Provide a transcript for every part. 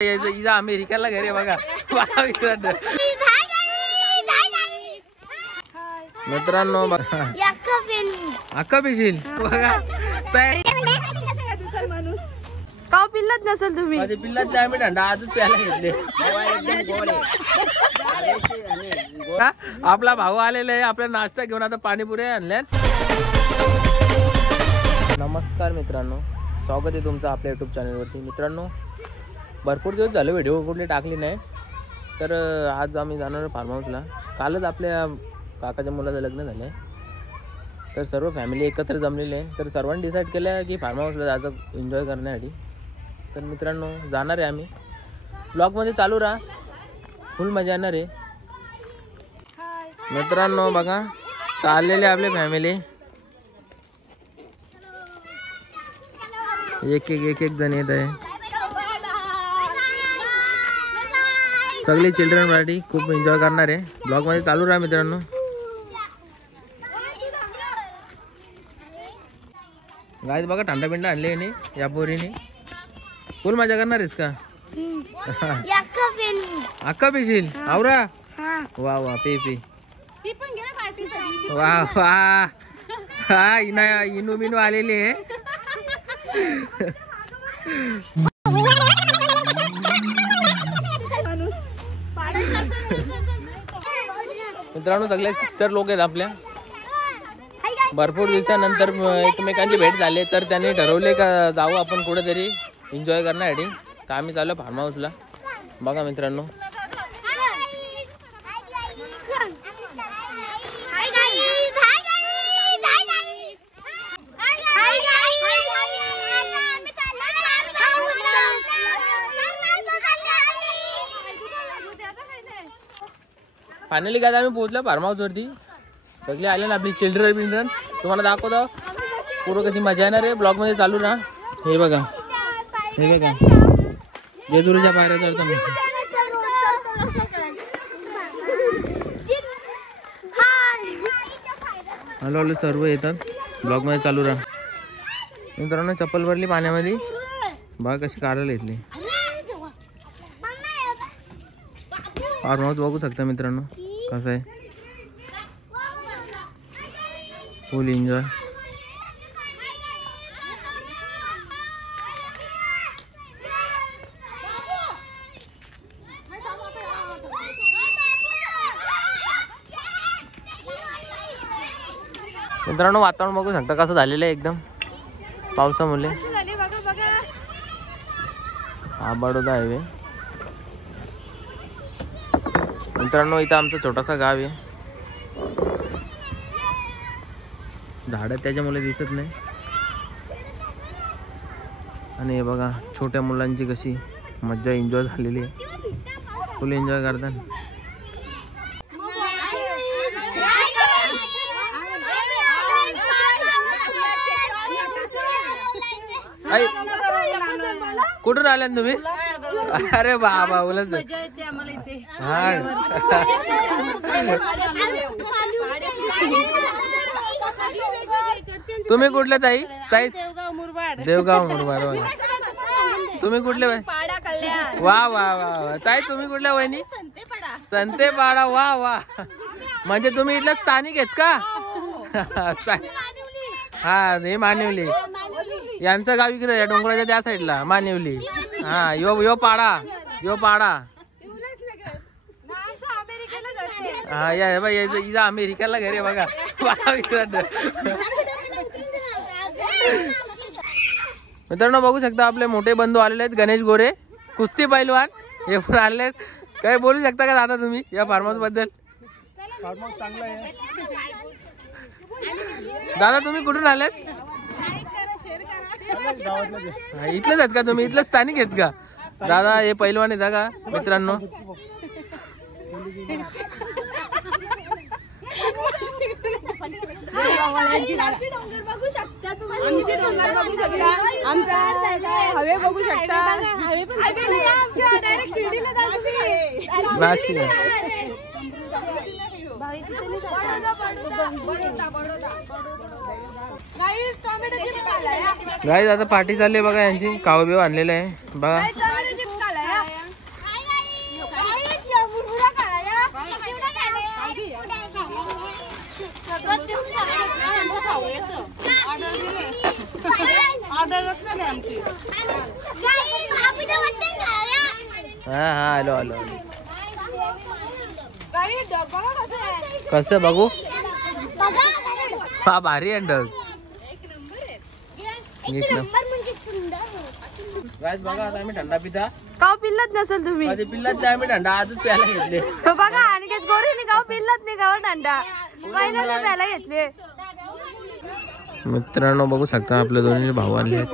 इजा अमेरिकेला घरी बघा मित्रांनो बघा अक्का पिशील बघा का पिल्लत नसेल तुम्ही माझे पिल्लत नाही मी थंडा आजच प्यायला घेतले आपला भाऊ आलेला आहे आपला नाश्ता घेऊन आता पाणीपुरी आणल्या। नमस्कार मित्रांनो, स्वागत आहे तुमचं आपल्या यूट्यूब चॅनलवरती। मित्रांनो भरपूर दिवस झाले व्हिडिओ कुठली टाकली नाही, तर आज आम्ही जाणार फार्म हाऊसला। कालच आपल्या काकाच्या मुलाचं लग्न झालं आहे, तर सर्व फॅमिली एकत्र जमलेली आहे। तर सर्वांनी डिसाईड केलं की फार्म हाऊसला जायचं एन्जॉय करण्यासाठी। तर मित्रांनो जाणार आहे आम्ही, ब्लॉगमध्ये चालू राहा, फुल मजा येणार आहे। मित्रांनो बघा चाललेले आपले फॅमिली, एक एक जण येत आहे, सगळी चिल्ड्रन पार्टी खूप एन्जॉय करणार आहे। ब्लॉग मध्ये चालू राहा मित्रांनो। गाइस बघा थंडा पिंडा आणले नाही या पोरीने, फुल मजा करणार आहेस का? अक्का पिशील आवरा वा वा पे वा वा हा इनू बिनू आलेली आहे। मित्रांनो सगळे सिस्टर लोक आहेत आपल्या, भरपूर दिवसानंतर एकमेकांची भेट झाली, तर त्यांनी ठरवले का जाऊ आपण कुठेतरी एन्जॉय करण्यासाठी। तर आम्ही चाललो फार्म हाऊसला। बघा मित्रांनो फायनली काय आम्ही पोहोचलो फार्म हाऊस वरती। सगळे आले ना आपली चिल्ड्रन तुम्हाला दाखवतो पूर्ण कधी मजा येणार आहे। ब्लॉग मध्ये चालू राहा। हे बघा जेजुरीच्या पायऱ्या चढतो मी। हळूहळू सर्व येतात, ब्लॉग मध्ये चालू राहा। मित्रांनो चप्पल भरली पाण्यामध्ये, बघा कशी काढायला घेतली। फार्म हाऊस बघू शकता मित्रांनो कसं आहे, फुल एन्जॉय। मित्रांनो वातावरण बघू शकता कसं झालेलं आहे, एकदम पावसामुळे। हा बडोदा हायवे मित्रांनो, इथं आमचं छोटासा गाव आहे, झाड त्याच्यामुळे दिसत नाही। आणि हे बघा छोट्या मुलांची कशी मज्जा एन्जॉय झालेली आहे, फुल एन्जॉय करतात। कुठून आल्यात तुम्ही? अरे बाबा उलच तुम्ही कुठले ताई? देवगाव मुरबाड। तुम्ही कुठले? वा वा वा ताई तुम्ही कुठल्या वहिनी? संतेपाडा वा वा, म्हणजे तुम्ही इथलं स्थानिक आहेत का? हा हे मानिवली, यांचं गाव इकडे डोंगराच्या त्या साईडला मानिवली। हा यो पाडा हा या बाई इजा अमेरिकेला घरी बघा मित्रांनो बघू शकता आपले मोठे बंधू आलेले आहेत, गणेश गोरे कुस्ती पैलवान हे पण आलेले आहेत। काय बोलू शकता का दादा तुम्ही या फार्म हाऊस बद्दल? फार्म हाऊस चांगला आहे दादा, तुम्ही कुठून आलेत? इथलेच आहेत का तुम्ही? इथलं स्थानिक आहेत का दादा? हे पैलवान आहेत का मित्रांनो? बघू शकता तुम्ही, आमचे डोंगर बघू शकता, आमचा हवे बघू शकता, आमच्या डायरेक्ट शिर्डीला जायचं। गाईस आता पार्टी चालली बघा, यांची काव बिव आणलेलं आहे बघा। हा हा आलो आलो कसं बघू हा भारी आहे डग गाइस बघा आता आम्ही थंडा पिता गाव पिल्लत नसेल तुम्ही कधी पिल्लात नाही आम्ही थंडा आजच प्यायला घेतले बघा आणि गोरीने गाव पिल्लत नाही गाव थंडा पहिल्यांदा प्यायला घेतले. मित्रांनो बघू शकता आपले दोन्ही भाऊ आले आहेत.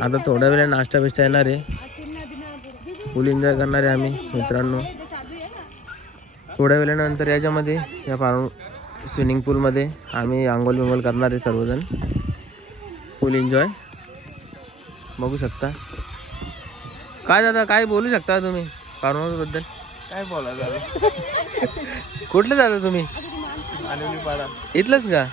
आता थोड्या वेळा नाश्ता बिष्टा येणार आहे फुल एन्जॉय करणार आहे आम्ही मित्रांनो. थोड्या वेळानंतर याच्यामध्ये या स्विमिंग पूलमध्ये आम्ही आंघोळ बिंघोळ करणार आहे सर्वजण. फुल एन्जॉय बघू शकता. काय दादा काय बोलू शकता तुम्ही फार्म हाऊस बद्दल? काय बोलायचं कुठले जाता तुम्ही? आलेली पाडा इथलंच का?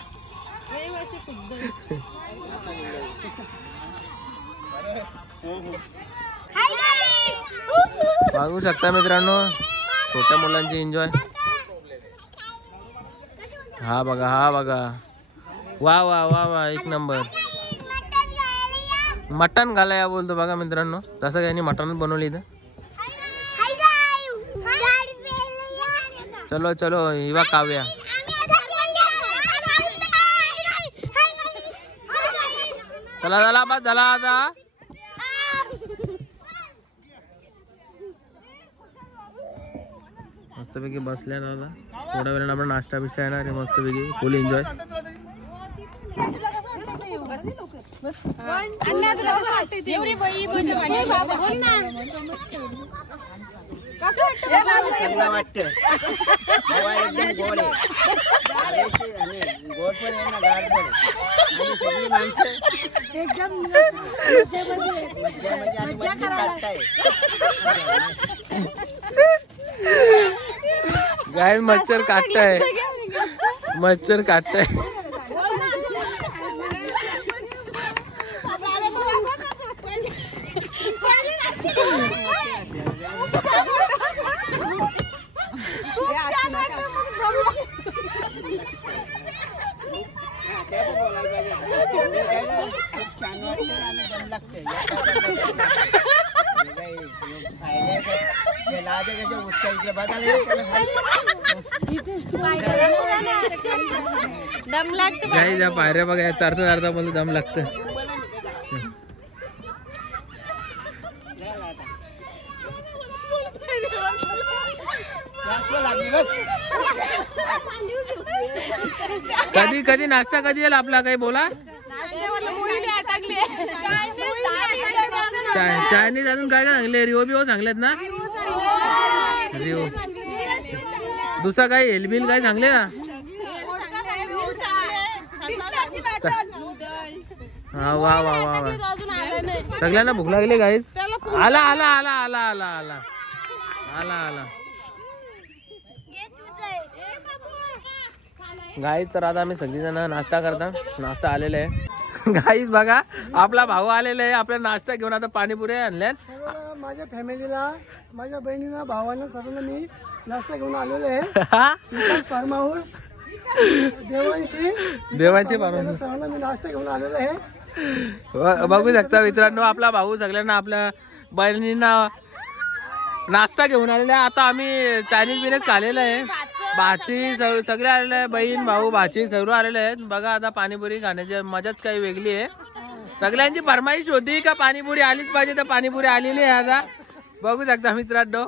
बघू शकता मित्रांनो छोट्या मुलांची एन्जॉय. हा बघा हा बघा वा वा वा वा एक नंबर. मटण घालाया बोलतो बघा मित्रांनो. तसं काही नाही मटणच बनवली इथं. चलो चलो हिवा काव्या चला चला बस झाला आता. मस्तपैकी बसल्या दादा. थोड्या वेळानं आपण नाश्ता बिष्टा येणार आहे मस्तपैकी फुल एन्जॉय. गाय मच्छर काटताय मच्छर काटताय. दम लागतो गाई ज्या पायऱ्या बघा चढता चढता मला दम लागतं. कधी कधी नाश्ता कधी येईल आपला काही बोला. चायनीज अजून काय काय सांगले? रिओ बिओ सांगलेत ना? रिओ दुसरा काय एलबिल काय सांगले का? हा वा वा वा वा सगळ्यांना भूक लागली गाईज. आला आला आला आला आला आला आला आला गाईज. तर आता आम्ही सगळीजण नाश्ता करता. नाश्ता आलेला आहे गाईज बघा. आपला भाऊ आलेला आहे आपला नाश्ता घेऊन. आता पाणीपुरी आणल्यात. माझ्या फॅमिलीला माझ्या बहिणीला भावांना सर्वांना मी नाश्ता घेऊन आलेलो आहे. फार्म हाऊस देवांशी पारून सर्वांना मी नाश्ता घेऊन आलेलो आहे. बघू शकता मित्रांनो आपला भाऊ सगळ्यांना आपल्या बहिणींना नाश्ता घेऊन आलेला आहे. आता आम्ही चायनीज बिनेज खाल्लेलं आहे. भाची सगळे आलेले आहे. बहीण भाऊ भाची सर्व आलेले आहेत. बघा आता पाणीपुरी खाण्याची मजाच काही वेगळी आहे. सगळ्यांची फरमाईश होती का पाणीपुरी आलीच पाहिजे तर पाणीपुरी आलेली आहे. आता बघू शकता मित्रांनो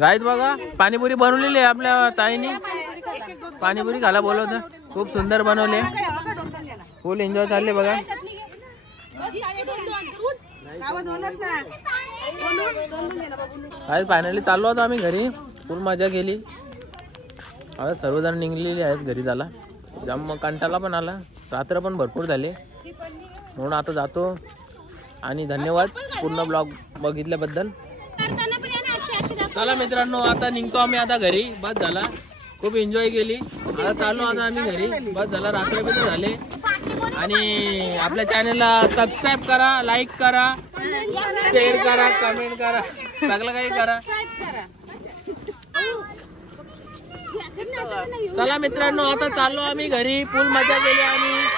गाईत बघा पाणीपुरी बनवलेली आहे आपल्या ताईनी. पाणीपुरी खायला बोलवतं. खूप सुंदर बनवले. फुल एन्जॉय चालले बघा. काय फायनली चाललो होतो आम्ही घरी. फुल मजा केली. आता सर्वजण निघलेले आहेत घरी जायला. जाम कंटाळा पण आला. रात्र पण भरपूर झाले म्हणून आता जातो. आणि धन्यवाद पूर्ण ब्लॉग बघितल्याबद्दल. चला मित्रांनो आता निघतो आम्ही आता घरी. बस झाला खूप एन्जॉय केली. आता चाललो आता आम्ही घरी. बस झाला रात्र झाले. आणि आपल्या चॅनलला सबस्क्राईब करा, लाईक करा, शेअर करा, कमेंट करा, सगळं काही करा. चला मित्रांनो, आता चाललो आम्ही घरी. फुल मजा केली आम्ही.